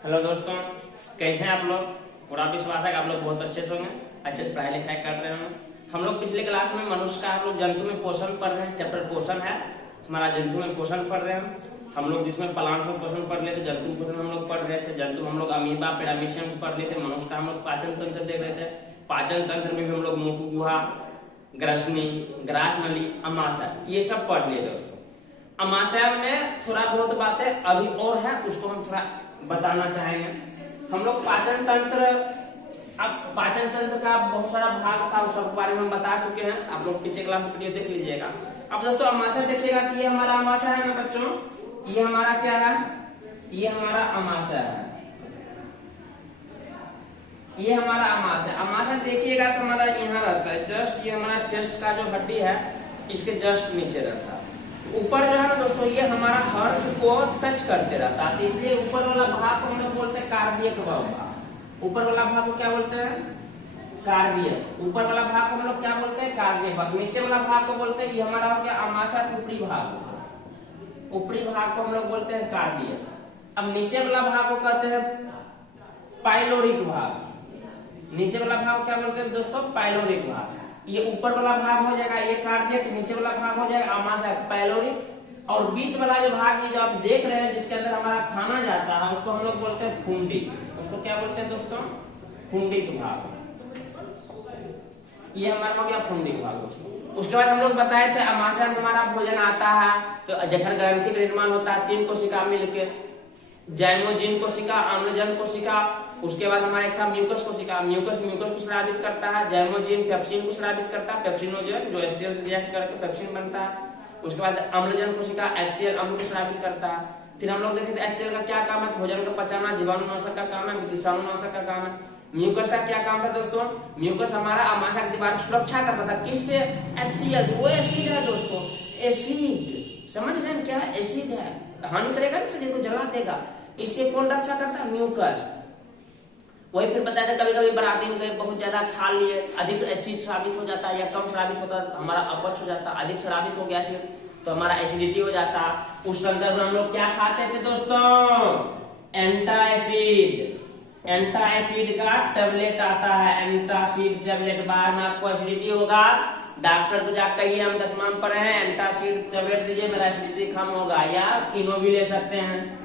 Hello दोस्तों, कैसे हैं आप लोग। पूरा विश्वास है कि आप लोग बहुत अच्छे से होंगे, अच्छे से पढ़ाई लिखाई कर रहे हैं। हम लोग पिछले क्लास में मनुष्य का हम लोग जंतु में पोषण पढ़ रहे हैं। चैप्टर पोषण है हमारा, जंतु में पोषण पढ़ रहे हैं हम लोग, जिसमें प्लांट में पोषण पढ़ रहे थे, जंतु पोषण हम लोग पढ़ रहे थे। जंतु हम लोग अमीबा पिरामिशियम पढ़ रहे थे। मनुष्य का हम लोग पाचन तंत्र देख रहे थे। पाचन तंत्र में भी हम लोग मुख गुहा, ग्रसनी, ग्रास नली, अमाशय ये सब पढ़ लिए दोस्तों। अमाशय में थोड़ा बहुत बातें अभी और है, उसको हम थोड़ा बताना चाहेंगे। हम लोग पाचन तंत्र, अब पाचन तंत्र का बहुत सारा भाग था, उस सब बारे में हम बता चुके हैं। आप लोग पीछे क्लास में वीडियो देख लीजिएगा। अब दोस्तों अमाशय देखिएगा कि ये हमारा अमाशय है ना बच्चों, ये हमारा क्या है, ये हमारा अमाशय है, ये हमारा अमाशय। अमाशय देखिएगा तो हमारा यहाँ रहता है जस्ट, ये हमारा चेस्ट का जो हड्डी है इसके जस्ट नीचे रहता है। ऊपर जो है ना दोस्तों, ये हमारा हार्ट को टच करते रहता है, इसलिए ऊपर वाला भाग को हम लोग बोलते हैं कार्डियक भाग। ऊपर वाला भाग को क्या बोलते हैं, कार्डियक। ऊपर वाला भाग को हम लोग क्या बोलते हैं, कार्डियक भाग। नीचे वाला भाग को बोलते हैं, ये हमारा हो गया अमाशय ऊपरी भाग। ऊपरी भाग को हम लोग बोलते हैं कार्डियक। अब नीचे वाला भाग को कहते हैं पाइलोरिक भाग। नीचे वाला भाग क्या बोलते हैं दोस्तों, पाइलोरिक भाग। ये ऊपर वाला भाग हो जाएगा ये कार्डियक, नीचे वाला भाग हो जाएगा अमाशय पाइलोरिक, और बीच वाला जो भाग ये जो आप देख रहे हैं जिसके अंदर हमारा खाना जाता है उसको हम लोग बोलते हैं फुंडी। उसको क्या बोलते हैं दोस्तों, फुंडिक भाग। ये हमारा हो गया फुंडिक भाग। उसके बाद हम लोग बताए थे अमाशय में हमारा भोजन आता है तो जठर ग्रंथि का निर्माण होता है 3 कोशिका मिलके, जैमोजिन कोशिका, अम्लजन कोशिका। उसके बाद हमारा एक था म्यूकस कोशिका। म्यूकस को स्रावित करता है, जैमोजिन पेप्सिन को स्रावित करता है, पेप्सिनोजन जो एचसीएल से रिएक्ट करके पेप्सिन बनता है। उसके बाद अम्लजन कोशिका एचसीएल अम्ल को स्रावित करता है। फिर हम लोग देखे थे एचसीएल का क्या काम है, भोजन को पचाना, जीवाणुनाशक का काम है, विषाणुनाशक का काम है। म्यूकस का क्या काम था दोस्तों, म्यूकस हमारा अमाशय की दीवार की सुरक्षा करता था। किससे, एचसीएल। वो एसिड है दोस्तों, एसिड, समझ रहे हैं क्या, एसिड है, हानि करेगा ना, शरीर को जला देगा। इससे कौन रक्षा करता है, म्यूकस। वही फिर बताया था कभी कभी बराती में बहुत ज्यादा खा लिए, अधिक एसिड स्रावित हो जाता है या कम स्रावित होता है, हमारा अपच हो जाता है। अधिक स्रावित हो गया फिर तो हमारा एसिडिटी हो जाता। उस संदर्भ में हम लोग क्या खाते थे दोस्तों, एंटासिड। एंटासिड का टेबलेट आता है, एंटासिड टेबलेट। बाद में आपको एसिडिटी होगा, डॉक्टर को जाकर कहिए हम 10वीं में पढ़े हैं, एंटासिड टेबलेट दीजिए मेरा एसिडिटी कम होगा, या किनो भी ले सकते हैं।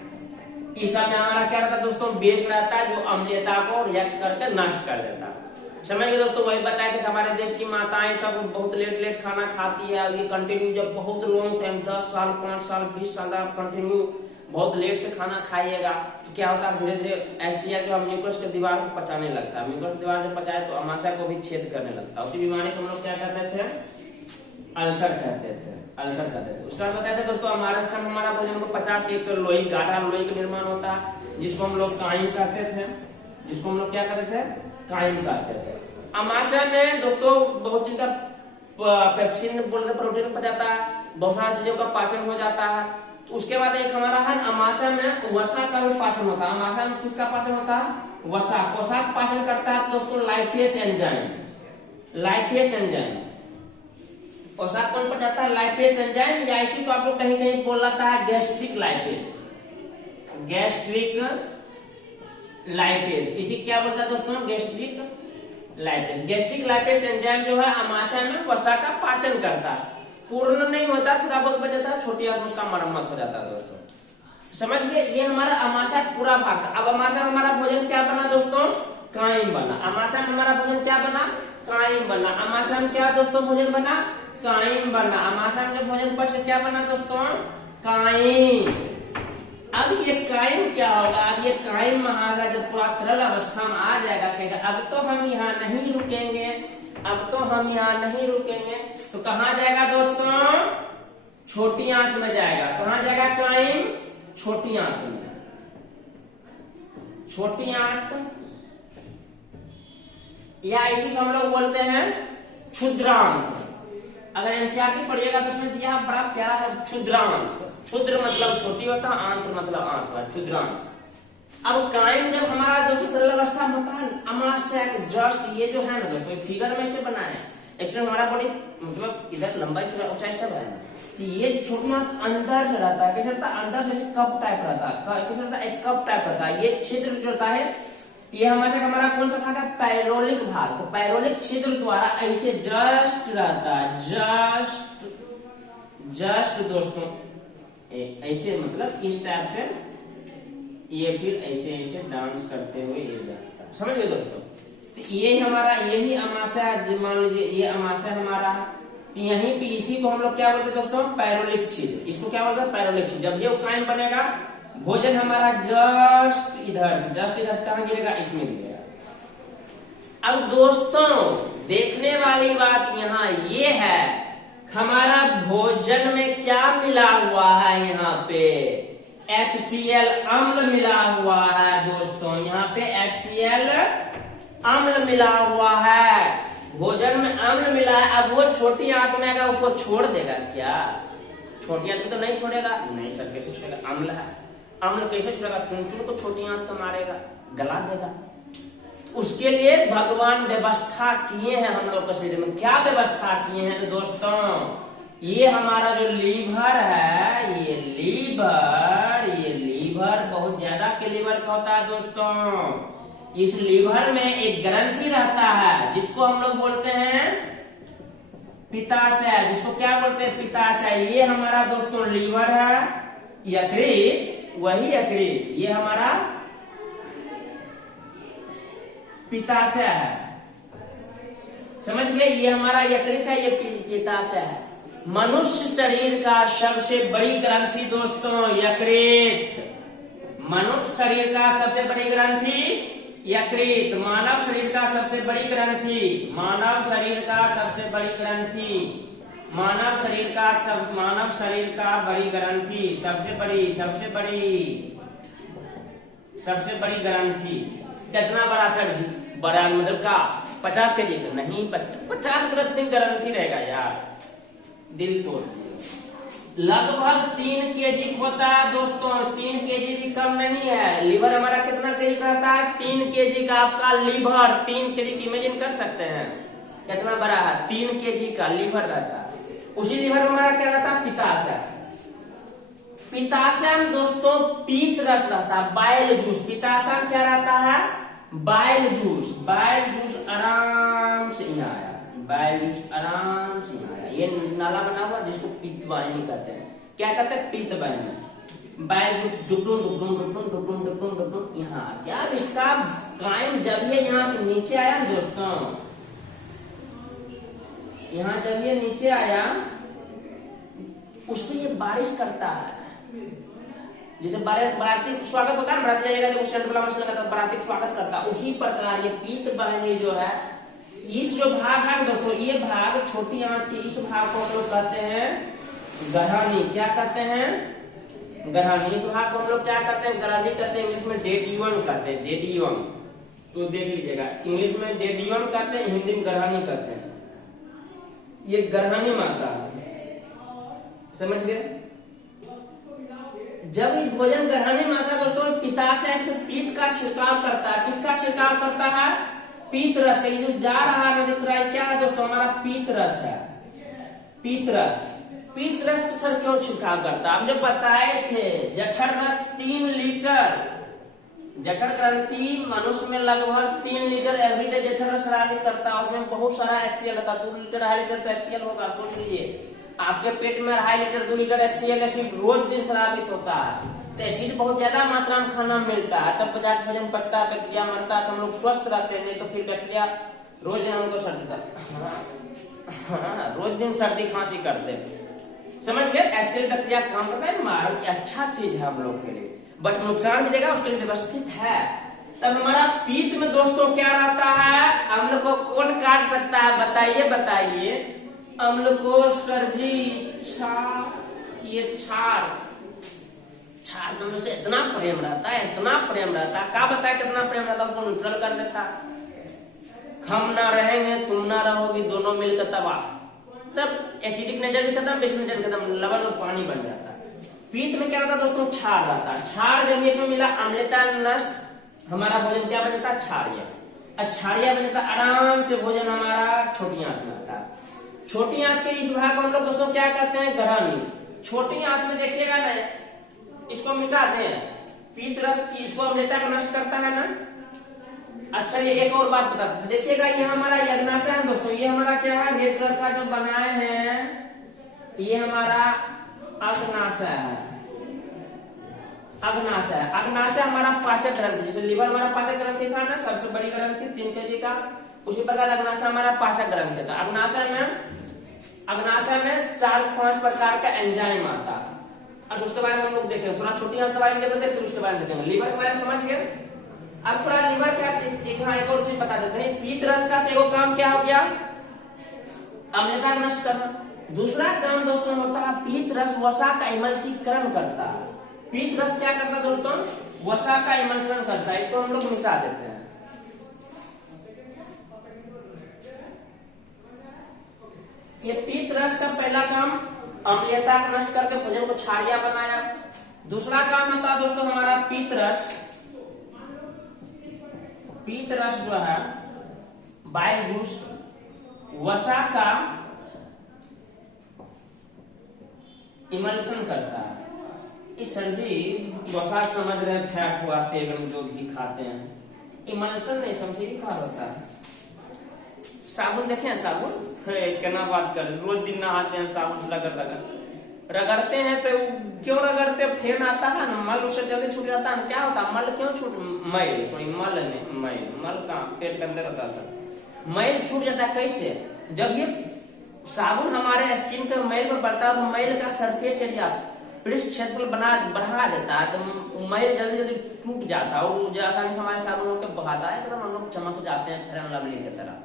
इस सब में हमारा क्या रहता है दोस्तों, बेस रहता है जो अम्लीयता को रिएक्ट करके नष्ट कर देता है। समझ गए दोस्तों। वही बताया कि हमारे देश की माताएं सब बहुत लेट खाना खाती है, ये कंटिन्यू जब बहुत लॉन्ग टाइम 10 साल 5 साल 20 साल आप कंटिन्यू बहुत लेट से खाना खाइएगा तो क्या होता है, धीरे धीरे ऐसी जो म्यूकस के दीवार को पचाने लगता है। म्यूकस दीवार जब पचाए तो अमाशय को भी छेद करने लगता है। उसी बीमारी को हम लोग क्या कहते थे, अल्सर कहते थे, अल्सर कहते थे। उसके बाद बताते दोस्तों हमारा भोजन को 50 एक लोई, गाढ़ा लोई का निर्माण होता है जिसको हम लोग काइम कहते थे, जिसको हम लोग क्या कहते थे, काइम कहते थे। अमाशय में दोस्तों बहुत चीज का पेप्सिन बोलते प्रोटीन पचाता है, बहुत सारी चीजों का पाचन हो जाता है। तो उसके बाद एक हमारा है अमाशय में वसा का भी पाचन होता है। अमाशय में किसका पाचन होता है, वसा। वसा पाचन करता है दोस्तों लाइपेज एंजाइम, लाइपेज एंजाइम। पोशाक कौन पचाता है, लाइपेज एंजाइम, या इसी को आप लोग कहीं कहीं बोल रहा है गैस्ट्रिक लाइपेज, गैस्ट्रिक लाइपेज। इसी क्या बोलता है दोस्तों, gastric lipase. Gastric lipase enzyme जो है अमाशय में वसा का पाचन करता है। पूर्ण नहीं होता, थोड़ा बहुत बच जाता है, छोटी और उसका मरम्मत हो जाता है दोस्तों। समझ गए, ये हमारा अमाशय पूरा भाग था। अब अमाशय हमारा भोजन क्या बना दोस्तों, काइम बना। अमाशय में हमारा भोजन क्या बना, काइम बना। अमाशय में क्या दोस्तों भोजन बना, काइम बना। अमाशय में भोजन पर से क्या बना दोस्तों, काइम। अब ये काइम क्या होगा, अब ये काइम महाराज जब पूरा तरल अवस्था में आ जाएगा, कहेगा अब तो हम यहाँ नहीं रुकेंगे, अब तो हम यहाँ नहीं रुकेंगे। तो कहाँ जाएगा दोस्तों, छोटी आंत में जाएगा। कहाँ जाएगा काइम, छोटी आंत में। छोटी आंत, या इसी को हम लोग बोलते हैं क्षुद्रांत। अगर एनसीईआरटी पढ़िएगा तो उसमें दिया बड़ा प्यारा सा क्षुद्रांत। क्षुद्र मतलब छोटी होता है, आंत मतलब आंत होता है, क्षुद्रांत। अब काइम जब हमारा दोस्तों तरल अवस्था में होता है, अमाशय जस्ट ये जो है ना दोस्तों फिगर में से बना है, एक्चुअली हमारा बॉडी मतलब इधर लंबाई थोड़ा ऊंचाई सब है ना, ये छोटी आंत अंदर से रहता है, कैसे रहता है, अंदर से कप टाइप रहता है, कैसे रहता है, एक कप टाइप रहता है। ये छिद्र जो रहता है ये हमारा कौन सा भाग है, पैरोलिक भाग। तो पैरोलिक छिद्र द्वारा ऐसे जस्ट रहता है, जस्ट दोस्तों ऐसे, मतलब इस टाइप से ये फिर ऐसे ऐसे डांस करते हुए ये जाता है, समझ गए दोस्तों। तो ये हमारा यही अमाशय, मान लीजिए ये अमाशय हमारा, तो यहीं पे इसी को हम लोग क्या बोलते हैं दोस्तों, पैरोलिक छिद्र। इसको क्या बोलते हैं, पैरोलिक छिद्र। जब ये उकाइन बनेगा, भोजन हमारा जस्ट इधर से कहां गिरेगा, इसमें गिरेगा। अब दोस्तों देखने वाली बात यहाँ ये है, हमारा भोजन में क्या मिला हुआ है, यहाँ पे HCl अम्ल मिला हुआ है दोस्तों, यहाँ पे HCl अम्ल मिला हुआ है, भोजन में अम्ल मिला है। अब वो छोटी आंत में आएगा, उसको छोड़ देगा क्या, छोटी आंत में तो नहीं छोड़ेगा, नहीं सर कैसे छोड़ेगा, अम्ल है, अम्ल कैसे छोड़ेगा, चुन को छोटी आंत तो मारेगा, गला देगा। उसके लिए भगवान व्यवस्था किए हैं हम लोग के शरीर में, क्या व्यवस्था किए हैं तो दोस्तों, ये हमारा जो लीवर है, ये लीवर बहुत ज्यादा के लीवर का होता है दोस्तों। इस लीवर में एक ग्रंथि रहता है जिसको हम लोग बोलते हैं पित्ताशय, जिसको क्या बोलते हैं, पित्ताशय। ये हमारा दोस्तों लीवर है, यकृत, वही यकृत, ये हमारा पित्ताशय है, समझ गए। ये हमारा यकृत है, ये पित्ताशय है। मनुष्य शरीर का सबसे बड़ी ग्रंथि दोस्तों यकृत, मनुष्य शरीर का सबसे बड़ी ग्रंथि यकृत, मानव शरीर का सबसे बड़ी ग्रंथि, मानव शरीर का सबसे बड़ी ग्रंथि, मानव शरीर का बड़ी ग्रंथि, सबसे बड़ी ग्रंथि। कितना बड़ा सर जी, बड़ा मतलब का 50 kg का नहीं, 50 ग्रंथि रहेगा यार, दिल तोड़ दिया। लगभग 3 kg होता है दोस्तों, 3 kg भी कम नहीं है। लीवर हमारा कितना kg का रहता है, 3 kg का आपका लीवर, 3 kg की इमेजिन कर सकते हैं कितना बड़ा है, 3 kg का लीवर रहता है। उसी लीवर में हमारा क्या रहता है, पित्ताशय। पित्ताशय में दोस्तों पीत रस रहता है, बाइल जूस। पित्ताशय में क्या रहता है, बाइल जूस। बाइल जूस आराम से यहाँ आया, बाइल जूस आराम से यहाँ आया, ये नाला बना हुआ जिसको पीत वाहिनी कहते हैं। क्या कहते हैं, पीत वाहिनी। बाइल जूस डुबडुम डुबडुम डुबडुम डुबडुम डुबडुम डुबडुम यहाँ आ गया। अब इसका कायम जब ये यहाँ से नीचे आया दोस्तों, यहाँ जब ये नीचे आया, उसको ये बारिश करता है। जैसे बाराती स्वागत होता है, बाराती जाएगा जब सेंट वाला मशीन लगाता है, बाराती स्वागत करता है, उसी प्रकार ये पीत वाहिनी जो है, इस जो भाग है दोस्तों, ये भाग छोटी आंत के इस भाग को हम लोग कहते हैं गरहानी। क्या कहते हैं, गरहानी। इस भाग को हम लोग क्या कहते हैं, गरहानी कहते हैं। इंग्लिश में डेडियम कहते हैं, डेडियम, तो देख लीजिएगा, इंग्लिश में डेडियम कहते हैं, हिंदी में गरहानी कहते हैं। ये गरहानी माता है, समझ गए। जब ये भोजन गरहानी माता दोस्तों पित्ताशय इसमें पीत का छिड़काव करता है। किसका छिड़काव करता है, पीत रस का। ये जो जा रहा है दिख रहा है, क्या है दोस्तों, हमारा पीत रस है, पीत रस। पीत रस सर क्यों छिड़काव करता है, हम जब बताए थे, जठर रस 3 लीटर, जठर ग्रंथि मनुष्य में लगभग 3 लीटर एवरीडे जठर रस स्रावित करता है। उसमें बहुत सारा HCl होता है, 2 लीटर 2.5 लीटर तो HCl होगा। सोच लीजिए आपके पेट में 2.5 लीटर 2 लीटर HCl एसिड रोज दिन स्रावित होता है। तो एसिड बहुत ज्यादा मात्रा में खाना मिलता है, तब पदार्थ भोजन पचता है, बैक्टीरिया मरता है, तो हम लोग स्वस्थ रहते हैं। नहीं तो फिर बैक्टीरिया रोज दिन हमको सर्दी रोज दिन सर्दी खांसी करते हैं, समझ गए। HCl बैक्टीरिया काम करता है, मार अच्छा चीज है हम लोग के लिए, बट नुकसान भी देगा, उसके लिए व्यवस्थित है। तब हमारा पीत में दोस्तों क्या रहता है, अम्ल को कौन काट सकता है, बताइए बताइए। अम्ल को सर्जी ये छार अम्ल से इतना प्रेम रहता है, इतना प्रेम रहता है, क्या बताए कितना प्रेम रहता है, उसको न्यूट्रल कर देता। हम ना रहेंगे तुम ना रहोगी, दोनों मिलकर तबाह। तब एसिडिक नेचर भी खत्म, बेसिक नेचर खत्म, लवण में पानी बन जाता है। पीत में क्या रहता है दोस्तों, क्षार रहता है। क्षार जब इसमें मिला, अम्लता नष्ट, हमारा भोजन क्या बन जाता है, क्षारिय। क्षारिय बन जाता, आराम से भोजन हमारा छोटी आंत में आता है। छोटी आंत के इस भाग को हम लोग दोस्तों क्या कहते हैं, ग्रहणी। छोटी आंत में देखिएगा ना, इसको मिटाते हैं, पीत रस की इसको अम्लता को नष्ट करता है ना। अच्छा ये एक और बात बता, देखिएगा ये हमारा अग्नाशय है दोस्तों, ये हमारा क्या है, रेड कलर का जो बनाए हैं, ये हमारा अग्नाशय है। अग्नाशय हमारा पाचक ग्रंथि, जैसे लीवर हमारा पाचक ग्रंथि था ना, सबसे बड़ी ग्रंथि 3 kg का, उसी प्रकार अग्नाशय हमारा पाचक ग्रंथि था। अग्नाशय में 4-5 प्रकार का एंजाइम आता है। अब उसके बारे में हम लोग देखेंगे, थोड़ा छोटी आंत के बारे में देखेंगे, फिर उसके बारे में देखेंगे। लीवर के बारे में समझ गए। अब थोड़ा लीवर का एक और चीज बता देते हैं। पीत रस का एगो काम क्या हो गया, अम्लता नष्ट करना। दूसरा काम दोस्तों होता है, पीत रस वसा का इमल्सीकरण करता है। पीत रस क्या करता है दोस्तों, वसा का इमल्सन करता है, इसको हम लोग मिटा देते हैं। ये पीत रस का पहला काम अम्लता को नष्ट करके भोजन को क्षारीय बनाया। दूसरा काम होता है दोस्तों हमारा पीत रस जो है बाइल जूस वसा का इमल्सन करता है। इस सर जी वसा समझ रहे, फैट हुआ, तेल हम जो भी खाते हैं, इमल्सन नहीं समझे क्या होता है। साबुन देखे, साबुन क्या बात कर, रोज दिन नहाते हैं साबुन रगड़ते हैं, तो क्यों रगड़ते, फेन आता है ना, मल उससे जल्दी छूट जाता है। क्या होता है मल क्यों छूट, मल का पेट के अंदर रहता है, मैल छूट जाता है। कैसे, जब ये साबुन हमारे स्किन के मैल पर पड़ता है तो मैल का सरफेस एरिया, पृष्ठ क्षेत्रफल बढ़ा देता है, तो मैल जल्दी जल्दी टूट जाता है और जो आसानी से हमारे साबुन होकर बहाता है, तो हम लोग चमक जाते हैं फेयर लवली की तरह।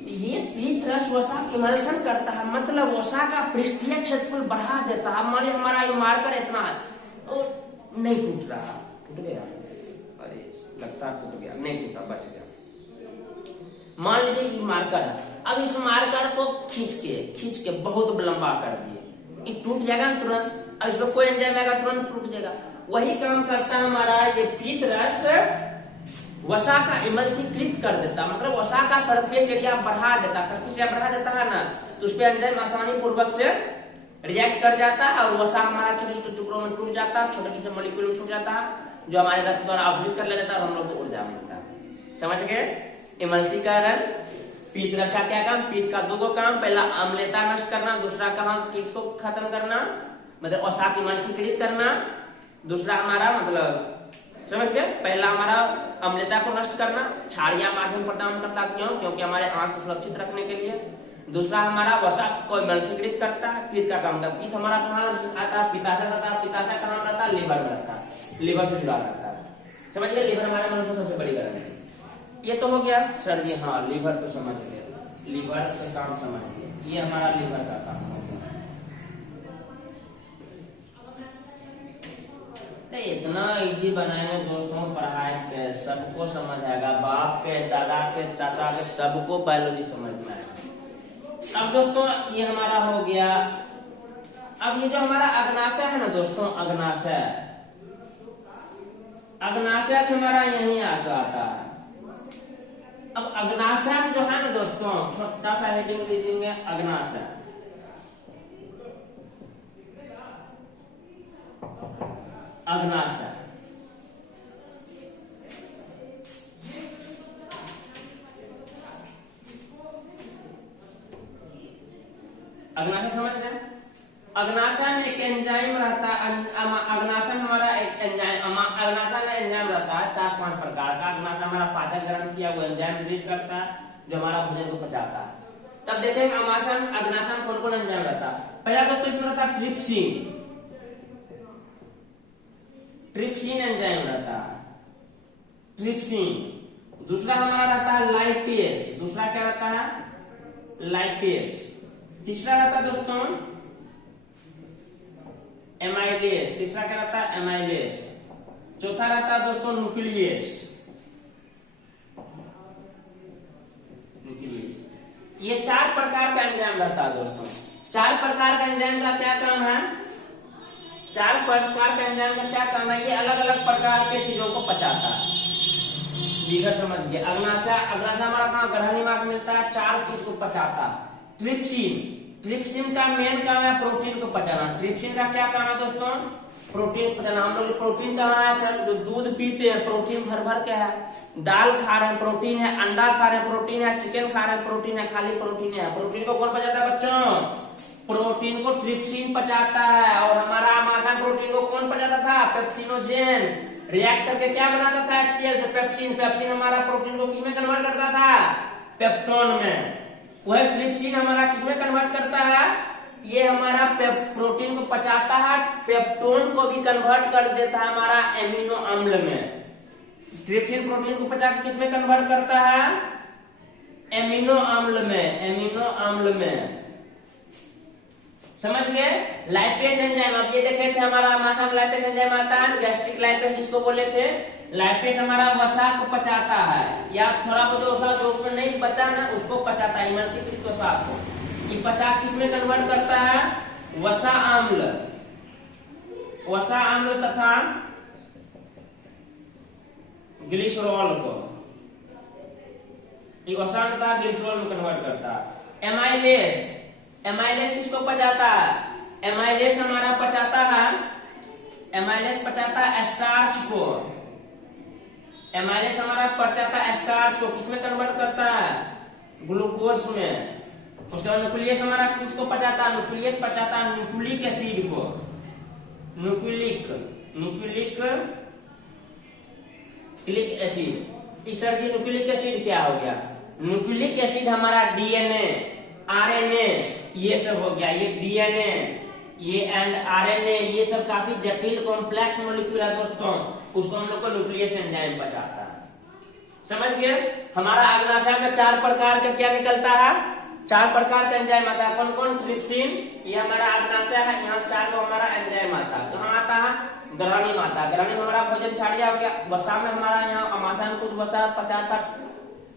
ये पीत रस वसा इमल्सन करता है, मतलब वसा का पृष्ठीय क्षेत्रफल बढ़ा देता है। हमारा ये मार्कर इतना नहीं टूट रहा, टूट गया, अरे लगता है टूट गया, नहीं टूटा, बच गया। मान लीजिए ये मार्कर है, अब इस मार्कर को खींच के बहुत लंबा कर दिए, ये टूट जाएगा ना तुरंत। अब इसमें कोई एंजाइम आएगा तुरंत टूट जाएगा। वही काम करता है हमारा ये पीत रस, वसा का इमल्सीकृत कर देता, मतलब वसा का सरफेस एरिया बढ़ा देता है ना, तो उस पर एंजाइम आसानी पूर्वक से रिएक्ट कर जाता है और वसा हमारा छोटे छोटे टुकड़ों में टूट जाता है, छोटे छोटे मॉलिक्यूल में छूट जाता है, जो हमारे रक्त द्वारा अवशोषित कर लेता है और हम लोग को ऊर्जा मिलता है। समझ गए, इमल्सीकरण। पीत रस का क्या काम, पीत का 2 काम, पहला अम्लता नष्ट करना, दूसरा काम किसको खत्म करना, मतलब वसा की इमल्सीकृत करना। दूसरा हमारा मतलब समझ गए, पहला हमारा अम्लता को नष्ट करना, क्षारीय माध्यम प्रदान करता, क्योंकि हमारे आंत को सुरक्षित रखने के लिए। दूसरा हमारा वसा को इमल्सीकृत करता है। पीत का काम, पीत हमारा कहाँ आता है, पित्ताशय रहता है, पित्ताशय कहाँ रहता है, लीवर में रहता है, लीवर से जुड़ा रहता है। समझ गए, लीवर हमारे मनुष्य सबसे बड़ी ग्रंथि है। ये तो हो गया सर जी, हाँ लीवर तो समझ गए, लीवर का काम समझ गए, ये हमारा लीवर का काम हो गया। नहीं इतना इजी बनाएंगे दोस्तों, पढ़ाई के सबको समझ आएगा, बाप के, दादा के, चाचा के, सबको बायोलॉजी समझ में आएगा। अब दोस्तों ये हमारा हो गया। अब ये जो हमारा अग्नाशय है ना दोस्तों, अग्नाशय हमारा यही आगे आता है। अब अग्नाशय जो है ना दोस्तों, छोटा सा हेडिंग लीजिए, अग्नाशय। अग्नाशय समझ रहे हैं। अग्नाशय में एक एंजाइम रहता है, अग्नाशय हमारा एक अग्नाशय में एंजाइम रहता है 4-5 प्रकार का। अग्नाशय हमारा पाचक ग्रंथि है, वो एंजाइम रिलीज करता है जो हमारा भोजन को पचाता है। तब देखेंगे अग्नाशय में कौन कौन एंजाइम रहता है। पहला दोस्तों इसमें रहता है ट्रिप्सिन एंजाइम रहता है, ट्रिप्सिन। दूसरा हमारा रहता है लाइपेज, दूसरा क्या रहता है, लाइपेज। तीसरा रहता है दोस्तों एमाइलेज, तीसरा क्या रहता है, एमाइलेज। चौथा रहता है दोस्तों न्यूक्लियस। ये 4 प्रकार का एंजाइम रहता है दोस्तों। 4 प्रकार का एंजाइम का क्या काम है, 4 प्रकार का एंजाइम का क्या काम है, ये अलग अलग प्रकार के चीजों को पचाता है। लीवर समझ गए। अग्नाशय हमारा कहाँ ग्रहणी मार्ग मिलता है, 4 चीज को पचाता। ट्रिप्सिन का मेन काम है प्रोटीन को पचाना। ट्रिप्सिन का क्या काम है दोस्तों, प्रोटीन पचाना। हम लोग प्रोटीन कहाँ है सर, जो दूध पीते हैं प्रोटीन भर भर के है, दाल खा रहे हैं प्रोटीन है, अंडा खा रहे हैं प्रोटीन है, चिकन खा रहे हैं प्रोटीन है, खाली प्रोटीन है। प्रोटीन को कौन पचाता है बच्चों, प्रोटीन को ट्रिप्सिन पचाता है। और हमारा आमाशय प्रोटीन को कौन पचाता था, पेप्सिनोजेन। रिएक्ट करके क्या बनाता था, HCl से पेप्सिन। पेप्सिन हमारा प्रोटीन को किसमें कन्वर्ट करता था, पेप्टोन में। वह ट्रिप्सिन हमारा किसमें कन्वर्ट करता है, ये हमारा प्रोटीन को पचाता है, पेप्टोन को भी कन्वर्ट कर देता है हमारा एमिनो अम्ल में। ट्रिप्सिन प्रोटीन को पचा के किसमें कन्वर्ट करता है, एमिनो अम्ल में, एमिनो अम्ल में। समझ गए। लाइपेज एंजाइम, अब ये देखे थे हमारा आमाशय में लाइपेज एंजाइम आता है, गैस्ट्रिक लाइपेज जिसको बोले थे। लाइपेज हमारा वसा को पचाता है, या थोड़ा बहुत वसा जो उसमें नहीं बचा ना उसको पचाता है, इमल्सिफिक वसा को। ये पचा किसमें कन्वर्ट करता है, वसा अम्ल, वसा अम्ल तथा ग्लिसरॉल को, ये वसा अम्ल तथा ग्लिसरॉल में कन्वर्ट करता है। एमाइलेज, एमाइलेज किसको पचाता है, एमाइलेज हमारा पचाता है, एमाइलेज पचाता है स्टार्च को। एमाइलेज हमारा पचाता है स्टार्च को, किसमें कन्वर्ट करता है, ग्लूकोज में। उसके बाद न्यूक्लियस हमारा किसको पचाता है, न्यूक्लियस पचाता है न्यूक्लिक एसिड को। Nucleic acid. इस सर जी न्यूक्लिक एसिड क्या हो गया, न्यूक्लिक एसिड हमारा डीएनए, आरएनए, ये सब हो गया। ये डीएनए, ये एंड आरएनए, ये सब काफी जटिल कॉम्प्लेक्स मॉलिक्यूल है दोस्तों, उसको हम लोग को न्यूक्लियस एंजाइम पचाता है। समझ गए। हमारा अग्नाशय में 4 प्रकार का क्या निकलता है, 4 प्रकार का एंजाइम आता है। कौन कौन, ट्रिप्सिन, ये हमारा अग्नाशय है, यहाँ 4 को हमारा एंजाइम आता है। कहाँ आता है, ग्रहणी में आता है। ग्रहणी में हमारा भोजन छाड़िया हो गया। वसा में हमारा यहाँ आमाशय में कुछ वसा पचाता,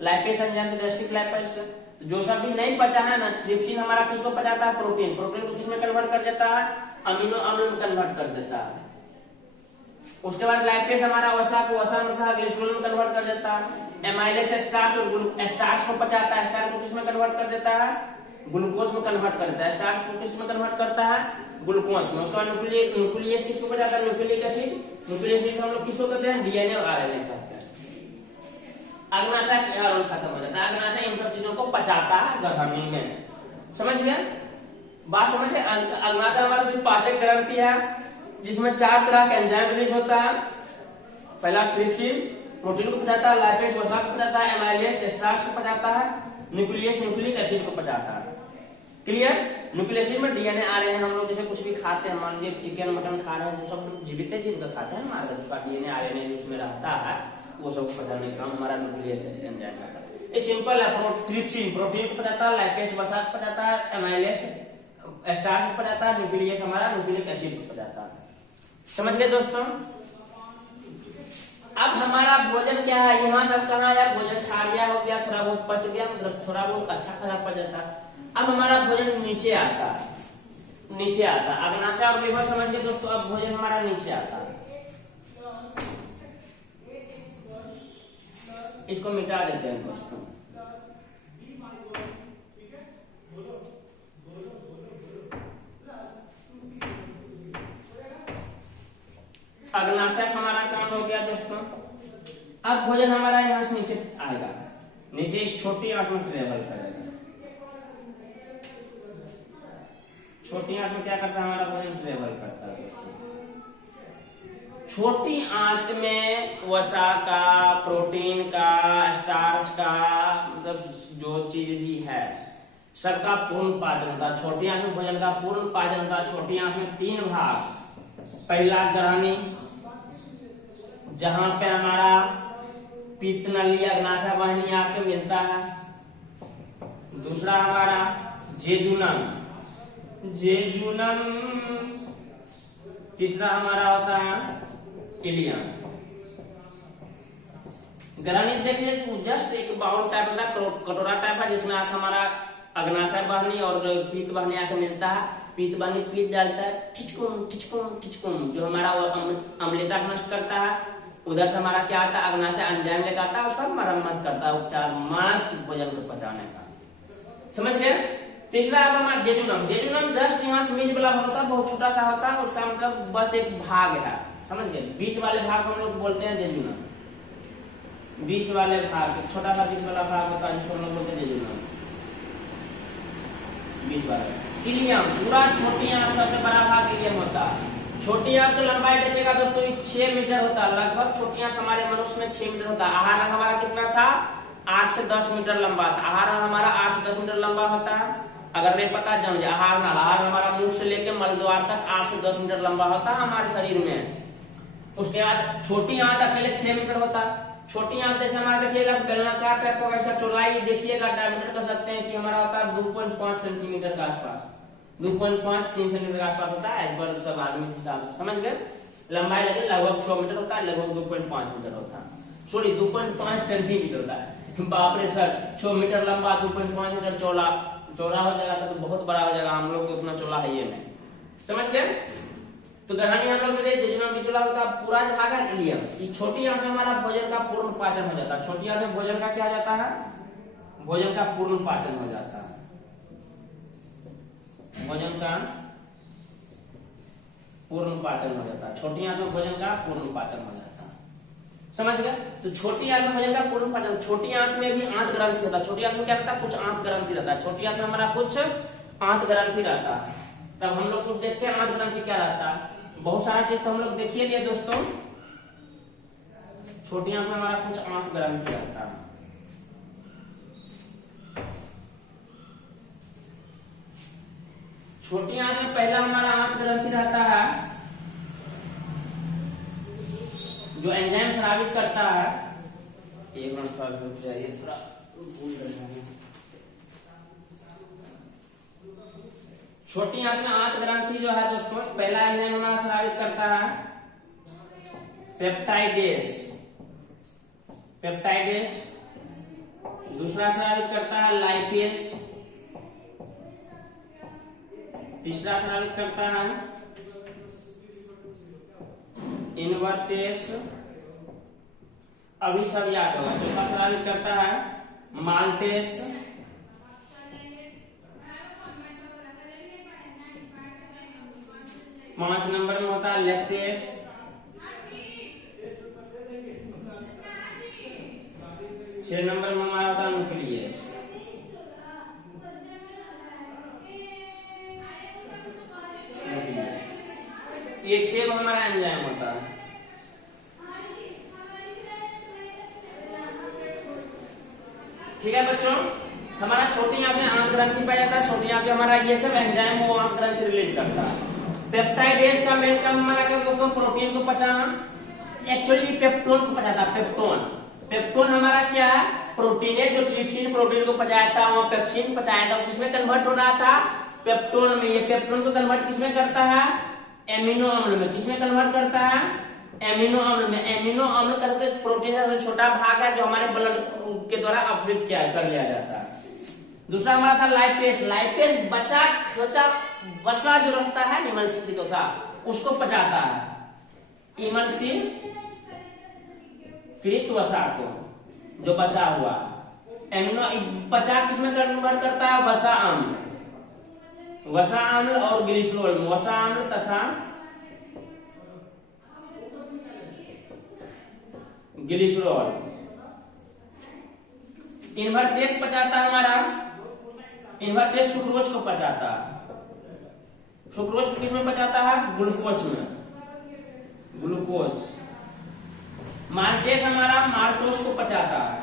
लाइपेज एंजाइम, गैस्ट्रिक लाइपेज। जो सब भी नहीं पचा है ना, ट्रिप्सिन हमारा किसको पचाता है, प्रोटीन। प्रोटीन को किसमें कन्वर्ट कर देता है, अमीनो अम्ल में कन्वर्ट कर देता है। उसके बाद लाइपेज हमारा वसा को वसा में ग्लिसरॉल में कन्वर्ट कर देता है। एमाइलेज स्टार्च और स्टार्च को पचाता है, स्टार्च को किसमें कन्वर्ट कर देता है, ग्लूकोज में कन्वर्ट कर देता है। स्टार्च को किसमें कन्वर्ट करता है, ग्लूकोज में। उसके बाद न्यूक्लियस किसको पचाता है, न्यूक्लिक एसिड। न्यूक्लिक एसिड हम लोग किसको कहते हैं, डीएनए और आरएनए कहते हैं। अग्नाशय का रोल खत्म हो जाता है। अग्नाशय इन सब चीजों को पचाता है ग्रहणी में। समझ गए, बात समझ गए। अग्नाशय हमारा सिर्फ पाचक ग्रंथि है, जिसमें 4 तरह का एंजाइम रिलीज होता है। पहला ट्रिप्सिन प्रोटीन को पचाता है, लाइपेज वसा को पचाता है, एमाइलेज स्टार्च को पचाता है, न्यूक्लियस न्यूक्लिक एसिड को पचाता है। क्लियर। न्यूक्लिक एसिड में डीएनए आरएनए, हम लोग जैसे कुछ भी खाते हैं, मान लीजिए चिकन मटन खा रहे हैं, जो सब जीवित जिनका खाते हैं हमारे, उसका डीएनए आरएनए जो उसमें रहता है वो सब पचाने का काम हमारा न्यूक्लियस एंजाइम करता है। ये सिंपल है। ट्रिप्सिन प्रोटीन को पचाता है, लाइपेज वसा को पचाता है, एमाइलेज स्टार्च को पचाता है, न्यूक्लियस हमारा न्यूक्लिक एसिड को पचाता है। समझ गए दोस्तों। अब हमारा भोजन क्या है, यहाँ सब कहा यार भोजन छाड़िया हो गया, थोड़ा बहुत पच गया, मतलब थोड़ा बहुत अच्छा खासा पच जाता है। अब हमारा भोजन नीचे आता है, नीचे आता है। अग्नाशय और लीवर समझ गए दोस्तों। अब भोजन हमारा नीचे आता है, इसको मिटा देते हैं दोस्तों। अग्नाशय हमारा काम हो गया दोस्तों। अब भोजन हमारा यहाँ से नीचे आएगा, नीचे इस छोटी आंत में ट्रेवल करेगा। छोटी आंत में क्या करता है, हमारा भोजन ट्रेवल करता है दोस्तों। छोटी आंत में वसा का, प्रोटीन का, स्टार्च का, मतलब जो चीज भी है सबका पूर्ण पाचन होता है। छोटी आंत में भोजन का पूर्ण पाचन होता है। छोटी आंत में 3 भाग। पहला ग्रहणी, जहां पे हमारा पित्त नली अग्नाशय वाहिनी आके मिलता है। दूसरा हमारा जेजुनम, जेजुनम। तीसरा हमारा होता है इलियम। ग्रहणी देखिए जस्ट एक बाउल टाइप का कटोरा टाइप है, जिसमें आके हमारा अग्नाशय वाहिनी और पित्त वाहिनी आके मिलता है। पित्त वाहिनी डालता है ठिचकुम ठिचकुम ठिचकुम, जो हमारा अम्लता नष्ट करता है। उधर से हमारा क्या आता है, अग्नाशय एंजाइम लेकर आता है, उसका मरम्मत करता है, उपचार मस्त भोजन को पचाने का। समझ गए। तीसरा है हमारा जेजुनम। जेजुनम जस्ट यहाँ से बीच वाला होता है, बहुत छोटा सा होता है, उसका मतलब बस एक भाग है, समझ गए। बीच वाले भाग हम लोग बोलते हैं जेजुनम। बीच वाले भाग, छोटा सा बीच वाला भाग होता है जिसको हम लोग बोलते हैं जेजुनम, बीच वाला। इलियम, पूरा छोटी आंत सबसे बड़ा भाग इलियम होता है। छोटी आंत तो लंबाई देखिएगा दोस्तों 6 मीटर होता है लगभग। छोटी आंत हमारे मनुष्य में 6 मीटर होता है। आहार हमारा कितना था, 8 से 10 मीटर लंबा था। आहार हमारा 8 से 10 मीटर लंबा होता है। अगर नहीं पता जान जाए, आहार हमारा मुंह से लेकर मलद्वार तक 8 से 10 मीटर लंबा होता है हमारे शरीर में। उसके बाद छोटी आंत अकेले 6 मीटर होता है। छोटी आंत जैसे हमारा देखिएगा बेलनाकार टाइप का, इसका चौड़ाई देखिएगा डायमीटर कर सकते हैं कि हमारा होता है 2.5 सेंटीमीटर के आसपास, 2.5-3 सेंटीमीटर के आसपास होता है। इस बार सब आदमी के हिसाब से समझ गए। लंबाई लगे लगभग 6 मीटर होता है, लगभग 2.5 मीटर होता है, सॉरी 2.5 सेंटीमीटर होता है। बाप रे सर, 6 मीटर लंबा 2.5 मीटर चौड़ा हो जाएगा तो बहुत बड़ा हो जाएगा। हम लोग तो उतना चौड़ा है ये नहीं, समझ गए। तो गहरानी हम लोग जेजुनम बीच वाला होता है। पूरा जो भाग है इलियम, इस छोटी आंत में हमारा भोजन का पूर्ण पाचन हो जाता है। छोटी आंत में भोजन का क्या हो जाता है, भोजन का पूर्ण पाचन हो जाता है। भोजन का पूर्ण पाचन हो जाता है। छोटी आंत में भोजन का पूर्ण पाचन हो जाता है, समझ गए। तो छोटी आंत में भोजन का पूर्ण पाचन। छोटी आंत में भी आंत ग्रंथि रहता है। छोटी आंत में क्या रहता है, कुछ आंत ग्रंथि रहता है। छोटी आंत में हमारा कुछ आंत ग्रंथि रहता है। तब हम लोग कुछ देखते हैं आंत ग्रंथि क्या रहता है। बहुत सारा चीज तो हम लोग देखिए लिए दोस्तों। छोटी आंत में हमारा कुछ आंत ग्रंथि रहता है। छोटी आंत में पहला हमारा आंत ग्रंथि रहता है जो एंजाइम स्रावित करता है। एक मिनट रुक जाइए, थोड़ा भूल रहे हैं। छोटी आंत में आंत ग्रंथि जो है दोस्तों, पहला एंजाइम हमारा स्रावित करता है पेप्टाइडेस। पेप्टाइडेस। दूसरा स्रावित करता है लाइपेस। तीसरा स्रावित करता है इनवर्टेस। अभी सब याद होगा। चौथा स्रावित करता है माल्टेस। पांच नंबर में होता है लैक्टेस। छह नंबर में हमारा होता है न्यूक्लियस। ये 6 में हमारा एंजाइम होता है। ठीक है बच्चों, हमारा छोटी आंत में आंत ग्रंथि पाया जाता है। छोटी आंत में हमारा ये सब एंजाइम वो आंत ग्रंथि रिलीज करता है। पेप्टाइडेस का मेन काम हमारा क्या दोस्तों, प्रोटीन को पचाना। एक्चुअली पेप्टोन को पचाता है। पेप्टोन, पेप्टोन हमारा क्या है, प्रोटीन है जो ट्रिप्सिन प्रोटीन को पचाया था, वहाँ पेप्सिन पचाया था। किसमें कन्वर्ट हो रहा था, पेप्टोन में। ये पेप्टोन को कन्वर्ट किसमें करता है, एमिनो अम्ल में। किसमें कन्वर्ट करता है, एमिनो अम्ल में। एमिनो अम्ल करके प्रोटीन का छोटा भाग है जो हमारे ब्लड के द्वारा अवशोषित कर लिया जाता है। दूसरा हमारा था लाइपेस। लाइपेस बचा खोचा वसा जो रहता है इमल्सिफिक वसा, उसको पचाता है। इमल्सिफिक वसा को जो बचा हुआ एमिनो पचा किसमें कन्वर्ट करता है, वसा अम्ल। वसा अम्ल और ग्लिसरॉल, वसा अम्ल तथा ग्लिसरॉल। इन्वर्टेस पचाता है हमारा, इन्वर्टेस सुक्रोज को पचाता है। सुक्रोज को किसमें पचाता है, ग्लूकोज में, ग्लूकोज। माल्टेस हमारा माल्टोस को पचाता है,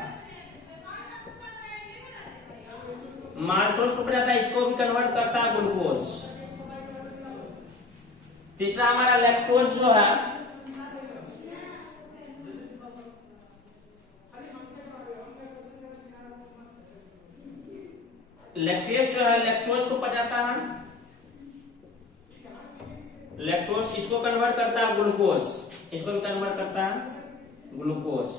माल्टोस को पचाता है, इसको भी कन्वर्ट करता है ग्लूकोज। तीसरा हमारा लैक्टोज जो है, लैक्टेस जो है लैक्टोज को पचाता है। लैक्टोज इसको कन्वर्ट करता है ग्लूकोज, इसको भी कन्वर्ट करता है ग्लूकोज।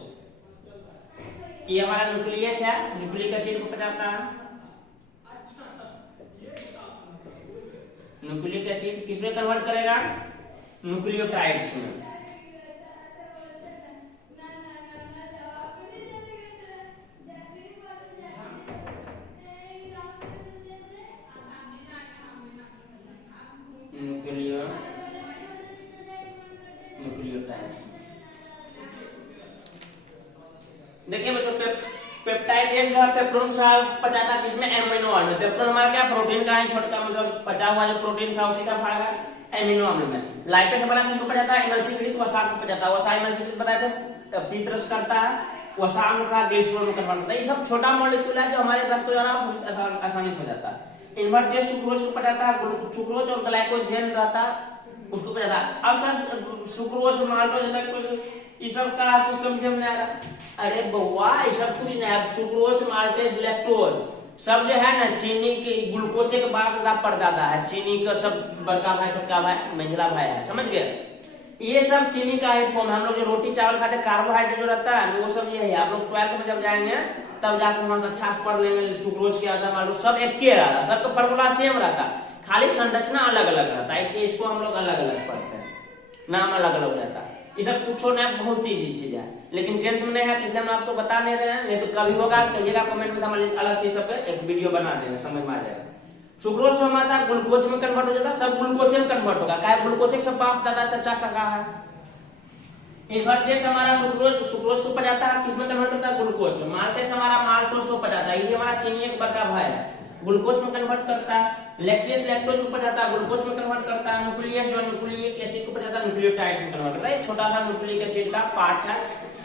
ये हमारा न्यूक्लियस है, न्यूक्लिक एसिड को पचाता है। न्यूक्लिक एसिड किसमें कन्वर्ट करेगा, न्यूक्लियोटाइड्स में। न्यूक्लियोटाइड। देखिए बच्चों, पेप्टाइड एक जो पेप्टोन पचाता है किसमें, एमिनो अम्ल में। पेप्टोन हमारा क्या, प्रोटीन का है, छोटा मतलब पचा हुआ जो प्रोटीन था उसी का भाग है एमिनो अम्ल में। लाइपेज हमारा किसको पचाता है, एमल्सिफिलिक वसा को पचाता है। वसा एमल्सिफिलिक बताए थे पीतरस करता है, वसा अम्ल का ग्लिसरॉल में कन्वर्ट करता है। ये सब छोटा मॉलिक्यूल है जो हमारे रक्त आसानी से हो जाता है। इन्वर्टेड सुक्रोज को पचाता है, सुक्रोज और ग्लाइकोजेन रहता है उसको पचाता है। अब सर सुक्रोज माल्टोज लैक्टोज ये सब का कुछ समझ में आ रहा, अरे बउआ ये सब कुछ नहीं है। सुक्रोज माल्टेज लैक्टोज सब जो है ना चीनी के ग्लूकोज के बाद परदादा है, चीनी का सब बड़का भाई सबका भाई मंझला भाई है, समझ गए। ये सब चीनी का ही फॉर्म। हम लोग जो रोटी चावल खाते कार्बोहाइड्रेट जो रहता है वो सब ये है। आप लोग 12th में जब जाएंगे तब जाकर वहां से अच्छा पढ़ लेंगे, सुक्रोज के आधा मालूम सब एक के रहता, सबका फॉर्मूला सेम रहता, खाली संरचना अलग अलग रहता है, इसलिए इसको हम लोग अलग अलग पढ़ते हैं, नाम अलग अलग रहता है। ये सब कुछ होना बहुत ईजी चीज है, लेकिन 10th में नहीं है इसलिए हम आपको बता नहीं रहे हैं। नहीं तो कभी होगा कहिएगा कमेंट में, हम अलग से सब एक वीडियो बना देंगे, समझ में आ जाएगा। सुक्रोज से हमारा ग्लूकोज में कन्वर्ट हो जाता, सब ग्लूकोज में कन्वर्ट होगा, क्या ग्लूकोज सब बाप दादा चचा काका है। इन्वर्टेज हमारा सुक्रोज को पचाता है, किसमें कन्वर्ट होता है, ग्लूकोज में। माल्टेज हमारा माल्टोज को पचाता है, ये हमारा चीनी एक बड़का भाई है, ग्लूकोज में कन्वर्ट करता है। लैक्टेज लैक्टोज को पचाता है, ग्लूकोज में कन्वर्ट करता है। न्यूक्लियस जो न्यूक्लिक एसिड को पचाता है, न्यूक्लियोटाइड्स में कन्वर्ट करता है। छोटा सा न्यूक्लिक एसिड का पार्ट है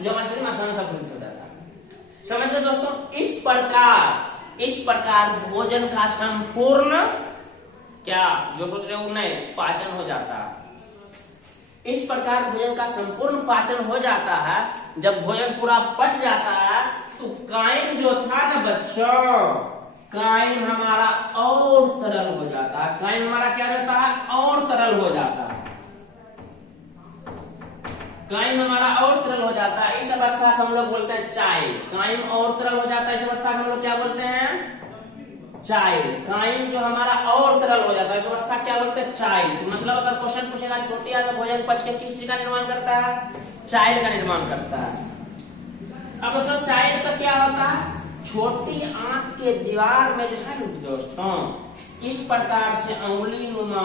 जो हमारे शरीर में आसानी से अवशोषित हो जाता है। समझ गए दोस्तों, इस प्रकार भोजन का संपूर्ण क्या जो सोच रहे हो नहीं पाचन हो जाता है। इस प्रकार भोजन का संपूर्ण पाचन हो जाता है। जब भोजन पूरा पच जाता है तो काइम जो था ना बच्चों, काइम हमारा और तरल हो जाता है। काइम हमारा क्या रहता है, और तरल हो जाता है। काइम हमारा और तरल हो जाता है। इस अवस्था को हम लोग बोलते हैं चाय। काइम और तरल हो जाता है, इस अवस्था को हम लोग क्या बोलते हैं, चाय। काइम जो हमारा और तरल हो जाता है इस अवस्था क्या बोलते हैं, चाय। मतलब अगर क्वेश्चन पूछेगा छोटी आदमी भोजन पच के किस चीज का निर्माण करता है, चाय का निर्माण करता है। अब सब चाय का क्या होता है, छोटी आंत के दीवार में जो है दोस्तों इस प्रकार से अंगुली नुमा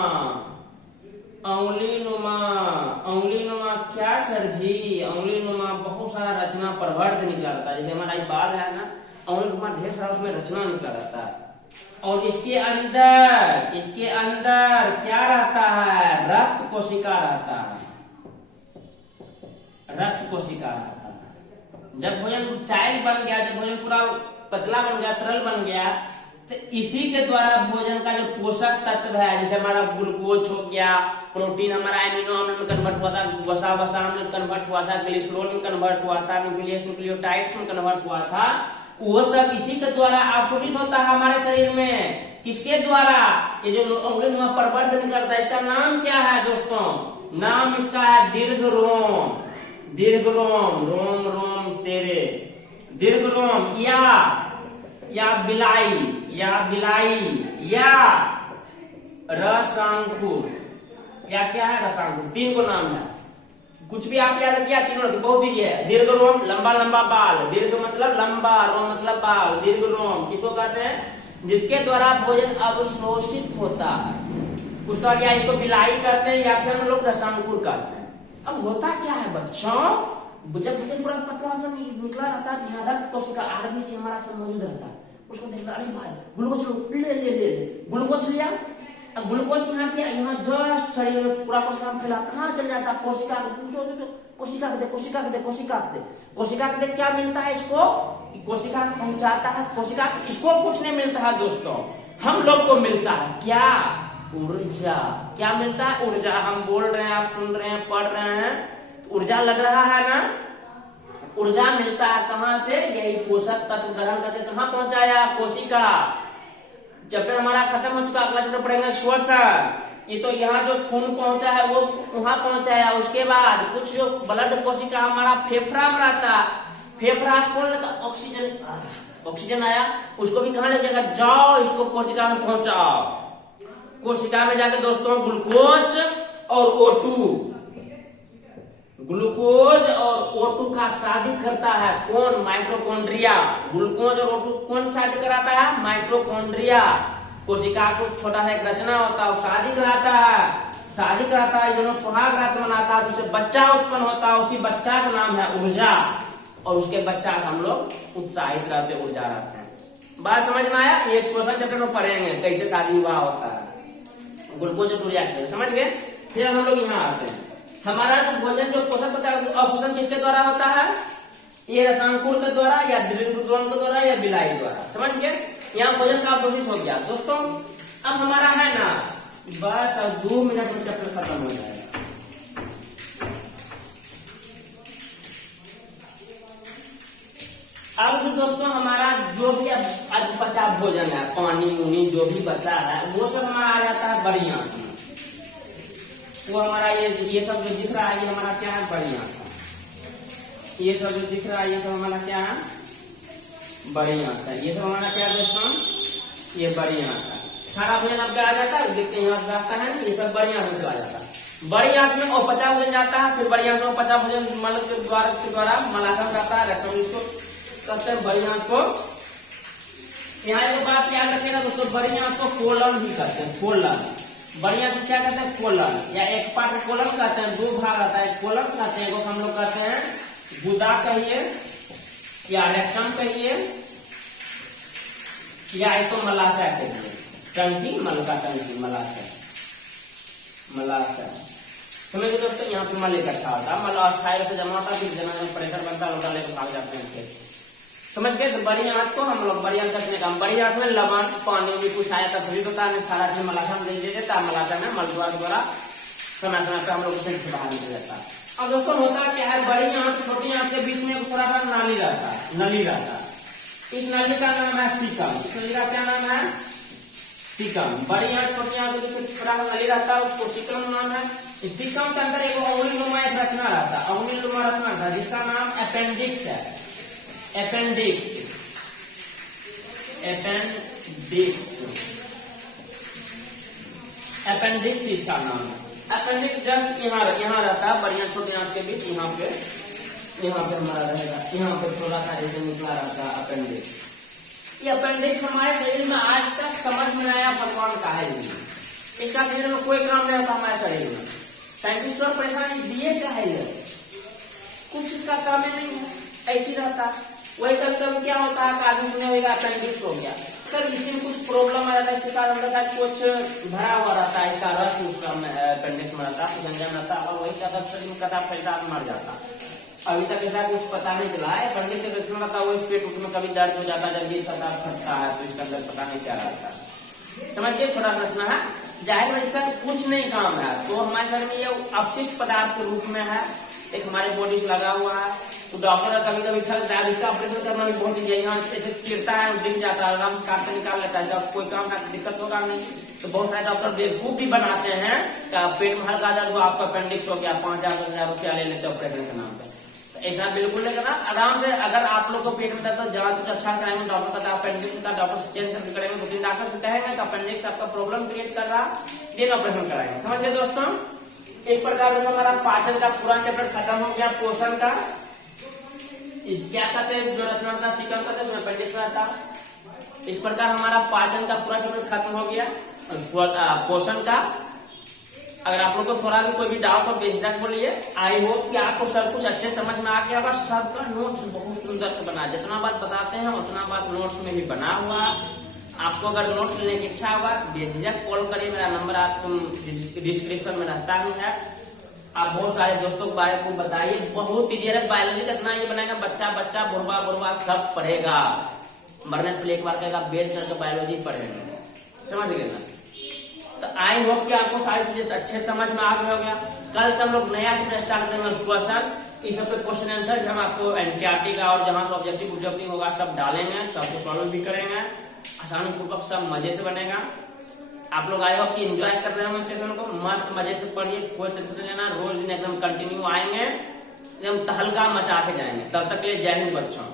क्या सर जी, अंगुली नुमा बहुत सारा रचना प्रवर्ध निकला रहता है। जैसे हमारा बाल है ना, अंगुली नुमा ढेर सारा उसमें रचना निकला रहता है। और इसके अंदर क्या रहता है, रक्त कोशिका रहता है। रक्त कोशिका रहता है। जब भोजन चाय बन गया, जब भोजन पूरा पतला बन गया, तरल बन गया, तो इसी के द्वारा भोजन का जो पोषक तत्व है, जैसे हमारा ग्लूकोज हो गया, प्रोटीन हमारा एमिनो अम्ल में कन्वर्ट हुआ था, वसा अम्ल में कन्वर्ट हुआ था, ग्लिसरॉल में कन्वर्ट हुआ था, न्यूक्लियोटाइड्स में कन्वर्ट हुआ था, वो सब इसी के द्वारा अवशोषित होता है हमारे शरीर में। किसके द्वारा, ये जो अंगुली नुमा प्रवर्ध निकलता है, इसका नाम क्या है दोस्तों, नाम इसका है दीर्घ रोम। दीर्घ रोम, रोम रोम तेरे, दीर्घ रोम या बिलाई या रसांकुर, या क्या है रसांकुर, तीन को नाम है। कुछ भी आप याद किया तीनों बहुत ही है। दीर्घ रोम लंबा लंबा बाल, दीर्घ मतलब लंबा, रोम मतलब बाल, दीर्घ रोम किसको कहते हैं, जिसके द्वारा भोजन अवशोषित होता है, उसका या इसको बिलाई कहते हैं या फिर हम लोग रसांकुर कहते हैं। अब होता क्या है बच्चों, जब भोजन पूरा पतला निकला रहता है, यहाँ रक्त कोशिका आरबीसी हमारा सब मौजूद रहता है, उसको देखता अरे भाई ग्लूकोज ले ग्लूकोज लिया। अब ग्लूकोज यहाँ से यहाँ जस्ट शरीर में पूरा कोशिका फैला, कहाँ चल जाता है, कोशिका के क्या मिलता है इसको, कोशिका पहुंचाता है, कोशिका इसको कुछ नहीं मिलता है दोस्तों, हम लोग को मिलता है क्या, ऊर्जा। क्या मिलता है, ऊर्जा। हम बोल रहे हैं, आप सुन रहे हैं, पढ़ रहे हैं, तो ऊर्जा लग रहा है ना, ऊर्जा मिलता है कहाँ से, यही पोषक तत्व ग्रहण करके कहाँ पहुंचाया, कोशिका। चैप्टर हमारा खत्म हो चुका, अगला चैप्टर पढ़ेंगे श्वसन। ये तो यहाँ जो खून पहुंचा है वो वहां पहुंचाया, उसके बाद कुछ जो ब्लड कोशिका हमारा फेफड़ा में रहता, फेफड़ा खोल लेता, ऑक्सीजन आया, उसको भी कहाँ ले जाएगा, जाओ इसको कोशिका में पहुंचाओ। कोशिका में जाके दोस्तों ग्लूकोज और O2, ग्लूकोज और O2 का शादी करता है कौन, माइटोकॉन्ड्रिया। ग्लूकोज और O2 कौन शादी कराता है, माइटोकॉन्ड्रिया। कोशिका को छोटा सा एक रचना होता है, वो शादी कराता है। शादी कराता है, दोनों सुहाग रात मनाता है, उससे बच्चा उत्पन्न होता है, उसी बच्चा का नाम है ऊर्जा, और उसके बच्चा से हम लोग उत्साहित रहते, ऊर्जा रहते हैं। बात समझ में आया? ये श्वसन चैप्टर में पढ़ेंगे कैसे शादी विवाह होता है, ग्लूकोज टूरिया समझ गए। फिर हम लोग यहाँ आते हैं, हमारा जो भोजन जो पोषण होता है अवशोषण किसके द्वारा होता है? ये रसांकुर के द्वारा या ड्रोन के द्वारा या बिलाई द्वारा, समझ गए। यहाँ भोजन का अवशोषित हो गया दोस्तों। अब हमारा है ना बस अब 2 मिनट में चैप्टर खत्म हो जाएगा। अब दोस्तों हमारा जो भी आज बचा भोजन है, पानी उनी जो भी बचा है, वो सब हमारा आ जाता है बड़ी आंख में। वो हमारा ये सब जो दिख रहा है, ये हमारा क्या है? बड़ी आंख। ये सब जो दिख रहा है, ये सब हमारा क्या है? बड़ी आंख है। ये सब हमारा क्या है दोस्तों? ये बड़ी आंख है। सारा भोजन आपका आ जाता है, देखते हैं यहाँ से आता है, ये सब बड़ी आंख में चला जाता है। बड़ी आंख में और 50 भोजन जाता है, फिर बड़ी आंख में 50 भोजन मल के द्वारा मलाशय जाता है, रक्त इसको कहते हैं बड़ी आंख को। यहाँ एक बात याद रखिएगा दोस्तों, बड़ी आंख को कोलन भी कहते हैं, कोलन। बड़ी आंख क्या कहते हैं? कोलन, या एक पार्ट कोलन कहते हैं, 2 भाग आता है, कोलन कहते हैं, हम लोग कहते हैं गुदा कहिए या रेक्टम कहिए या इसको मलाशय कहिए, टंकी मल का टंकी मलाशय समझ दोस्तों। यहाँ पे मल इकट्ठा होता है, मल अस्थायी से जमा होता है, फिर जना में प्रेशर बनता है, लोटा लेकर भाग जाते हैं। समझ गए? तो बड़ी आंख को हम लोग बड़ी आंख कसने का, बड़ी आंख में लवण पानी भी कुछ आया था थोड़ी होता है, सारा चीज मलाशय में दे देता है, मलाशय में मल द्वारा समय समय पर हम लोग उसे बाहर निकल जाता है। अब दोस्तों होता क्या है, बड़ी आंख छोटी आंख के बीच में थोड़ा सा नली रहता है। इस नली का नाम है सीकम। इस नली का क्या नाम है? सीकम। बड़ी आंख छोटी आंख के बीच में थोड़ा सा नली रहता है, उसको सीकम नाम है। इस सीकम के अंदर एक अवनिनुमा एक रचना रहता है, अवनिनुमा रचना रहता है, जिसका नाम अपेंडिक्स है। अपेंडिक्स इसका नाम है। अपेंडिक्स जस्ट यहाँ रहता है, बड़ी आंख छोटी आंख के बीच, यहाँ पे हमारा रहेगा, यहाँ पे थोड़ा सा ऐसे निकला रहता है अपेंडिक्स। ये अपेंडिक्स हमारे शरीर में आज तक समझ में आया भगवान का है, इसका शरीर में कोई काम नहीं होता हमारे शरीर में। साइंटिस्ट और परेशानी दिए क्या है, कुछ इसका काम ही नहीं है, ऐसी रहता है। वही कभी कभी क्या होता है, आदमी सुने होगा अपेंडिक्स हो गया, सर इसी में कुछ प्रॉब्लम आ जाता है, इसके कारण रहता है कुछ भरा हुआ रहता है, इसका रस उसका अपेंडिक्स में रहता है, गंजा में रहता है, और वही कदा फैलता मर जाता। अभी तक ऐसा कुछ पता नहीं चला है। अपेंडिक्स से रचना रहता है, वही पेट उसमें कभी दर्द हो जाता है, जल्दी कदा फटता है, तो इसका अंदर पता नहीं क्या रहता है। समझिए, छोटा रचना है, जाहिर है इसका कुछ नहीं काम है। तो हमारे शरीर में ये अपशिष्ट पदार्थ के रूप में है, एक हमारे बॉडी से लगा हुआ है। तो डॉक्टर कभी कभी थकता है, इसका ऑपरेशन करना भी बहुत ही यहाँ चिरता है, दिख जाता है, आराम काट कर निकाल लेता है, जब कोई काम का दिक्कत होगा नहीं। तो बहुत सारे डॉक्टर बेवकूफ भी बनाते हैं, पेट में हल्का दर्द हुआ, आपका अपेंडिक्स हो गया, 5,000 रुपया ले लेते ऑपरेशन के नाम पे। तो ऐसा बिल्कुल नहीं करना, आराम से। अगर आप लोग को पेट में दर्द तो जांच कुछ अच्छा कराएंगे, डॉक्टर का अपेंडिक्स का डॉक्टर चेंज करके करेंगे, 2-3 डॉक्टर से कहेंगे कि अपेंडिक्स आपका प्रॉब्लम क्रिएट कर रहा, देन ऑपरेशन कराएंगे। समझिए दोस्तों, एक प्रकार से हमारा पाचन का पूरा चैप्टर खत्म हो गया। पोषण का क्या कहते हैं, जो रचना का सीकम कहते हैं, अपेंडिक्स रहता। इस प्रकार हमारा पाचन का पूरा चैप्टर खत्म हो गया। पोषण का अगर आप लोग को थोड़ा भी कोई भी डाउट हो बेझिझक बोलिए। आई होप कि आपको सब कुछ अच्छे समझ में आ गया होगा। सबका नोट्स बहुत सुंदर से बना, जितना बात बताते हैं उतना बात नोट्स में भी बना हुआ। आपको अगर नोट्स लेने की इच्छा होगा बेझिझक कॉल करिए, मेरा नंबर आपको डिस्क्रिप्शन में रहता ही है। आप बहुत सारे दोस्तों के बारे में बताइए, बहुत ईजी है। बायोलॉजी का इतना ये बनाएगा, बच्चा बुढ़वा सब पढ़ेगा। मरने से एक बार कहेगा बेड करके बायोलॉजी पढ़ेगा, समझ गए ना। तो आई होप कि आपको सारी चीजें अच्छे समझ में आ गया हो गया। कल से हम लोग नया चैप्टर स्टार्ट करेंगे, क्वेश्चन, इस सब पे क्वेश्चन आंसर हम आपको एनसीईआरटी का और जहां से ऑब्जेक्टिव होगा सब डालेंगे, सबको सॉल्व भी करेंगे, आसानी पूर्वक, सब मजे से बनेगा। आप लोग आए हो कि एंजॉय कर रहे हो सेशन को, मस्त मजे से पढ़िए, कोई टेंशन लेना। रोज दिन एकदम कंटिन्यू आएंगे, एकदम तहलका मचा के जाएंगे। तब तक के लिए जय हिंद बच्चों।